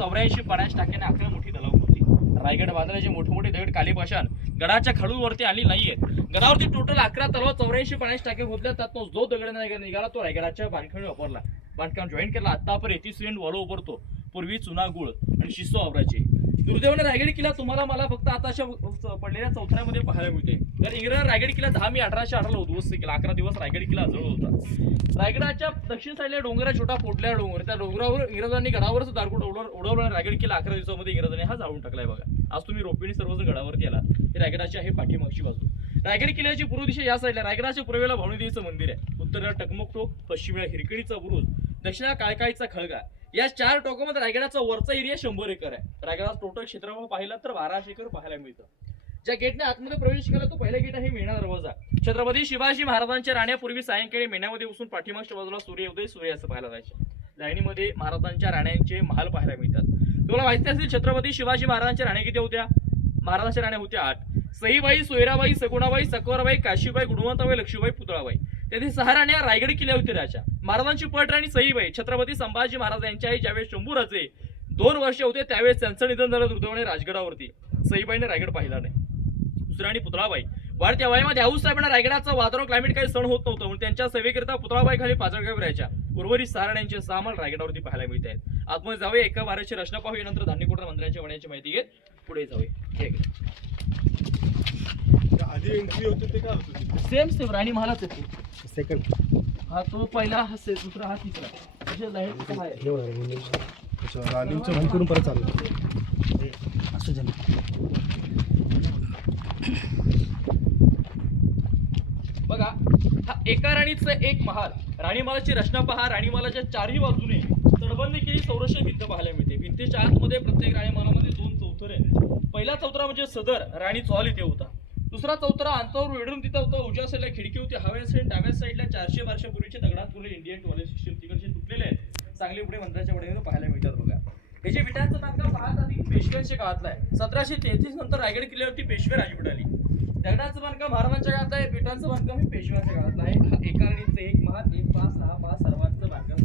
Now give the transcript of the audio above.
84 पाण्याच्या टाक्याने अकरा मोठी तलाव खोदली. रायगड बांधण्याचे मोठे मोठे दगड कालीपाषाण गडाच्या खाडूवरती आली नाहीये. गडावरती टोटल 11 तलाव 84 पाण्याच्या टाक्या खोदल्या. त्यातून जो दगड निघाला तो रायगडाच्या बांधकामी वापरला. बांधकाम जॉईन केला. आतापर्यंत 31 सिमेंट वॉल उभरतो. पूर्वी चुना गुळ आणि शिस्तो वापरायचे. दुर्दैवाने रायगड किल्ला तुम्हाला मला फक्त आताच्या पडलेल्या चौथऱ्यामध्ये पाहायला मिळते. तर इंग्रजांनी रायगड किल्ला 10 मे 1818 ला उद्ध्वस्त केला. 11 दिवस रायगड किल्ला जवळ होता. रायगडाच्या दक्षिण साईडला डोंगरा छोटा पोटल्या डोंगर, त्या डोंगरावर इंग्रजांनी गडावरच दारकुट उडवलं. रायगड किल्ला 11 दिवसामध्ये इंग्रजांनी हा जाळून टाकलाय बघा. आज तुम्ही रोपवेने सर्वजण गडावरती आला. ही रायगडाची आहे पाठीमागची बाजू. रायगड किल्ल्याची पूर्व दिशा या साईडला. रायगडाच्या पूर्वेला भानुदेवीचं मंदिर आहे. उत्तरेला टकमक टोक, पश्चिमेला हिरकणीचा बुरुज, दक्षिणेला काळकाईचा खळगा. या 4 टोकामध्ये रायगडाचा वरचा एरिया 100 एकर आहे. रायगडाचं टोटल क्षेत्रफळ पाहिलं तर 1200 एकर पाहायला मिळतं. ज्या गेटने आतमध्ये प्रवेश केला तो पहिला गेट आहे मेणा दरवाजा. छत्रपती शिवाजी महाराजांच्या राण्यापूर्वी सायंकाळी मेण्यामध्ये बसून पाठीमागच्या बाजूला सूर्योदय सूर्यास्त पाहायला जायचे. लाईनीमध्ये महाराजांच्या राण्यांचे महाल पाहायला मिळतात. तुम्हाला माहिती असेल छत्रपती शिवाजी महाराजांच्या राण्या किती होत्या? महाराजांच्या राण्या होत्या 8. सईबाई, सोयराबाई, सगुणाबाई, सकवरबाई, काशीबाई, गुणवंताबाई, लक्ष्मीबाई, पुतळाबाई. तेथे 6 राण्या रायगड किल्ल्यावर होत्या राजा. महाराजांची पटराणी सईबाई. छत्रपती संभाजी महाराज यांच्या आई ज्यावेळेस शंभूराजे 2 वर्ष होते त्यावेळेस त्यांचं निधन झालं दुर्दैवाने राजगडावरती. सईबाईने रायगड पाहिला नाही. दुसरी राणी पुतळाबाई. वाढत्या वयामध्ये हाऊस साहेबांना रायगडाचा वातावरण क्लायमेट काही सण होत नव्हतं म्हणून त्यांच्या सेवेकरिता पुतळाबाई खाली पाचडगावी राहायच्या. उर्वरित 6 राण्यांचे 6 माल रायगडावरती पाहायला मिळत आहेत. आतमध्ये जावे, एका वाऱ्याची रचना पाहूया, नंतर धान्यकोटा मंदिराच्या वण्याची माहिती घेत पुढे जावे. आधी एंट्री होते ते काय होतं? सेम राणी महालाच आहे. सेकंड हा तो पहिला, हा दुसरा, हा तिसरा. असे लाईन आहे. राणीचं बंद करून परत चालू असं झालं. बघा, हा एका राणीचा एक महाल. राणी महालाची रचना पहा. राणी महालाच्या 4ही बाजूने तटबंदी केली संरक्षण भिंत पाहायला मिळते. भिंतीच्या आतमध्ये प्रत्येक राणी महालामध्ये 2 चौथरे आहेत. पहिला चौथरा म्हणजे सदर राणी चॉल इथे होता. दुसरा चौथरा अंतरावर वेढून तिथं होता. उजव्या साईडला खिडकी होती. हव्या साईड डाव्या साईडला 400 वर्षापूर्वीचे दगडात कोरलेले इंडियन टॉयलेट सिस्टम तिकडचे तुटलेले आहेत. चांगले पुढे मंदिराच्या वड्यावर पाहायला मिळतात बघा. हे जे विटांचं बांधकाम पाहत आधी पेशव्यांच्या काळातलं आहे. 1733 नंतर रायगड किल्ल्यावरती पेशवे राजवट आली. दगडाचं बांधकाम महाराजांच्या काळात आहे. विटांचं बांधकाम हे पेशव्यांच्या काळातलं आहे. हा एका राणीचं एक महाल, 1, 5, 6, 5 सर्वांचं बांधकाम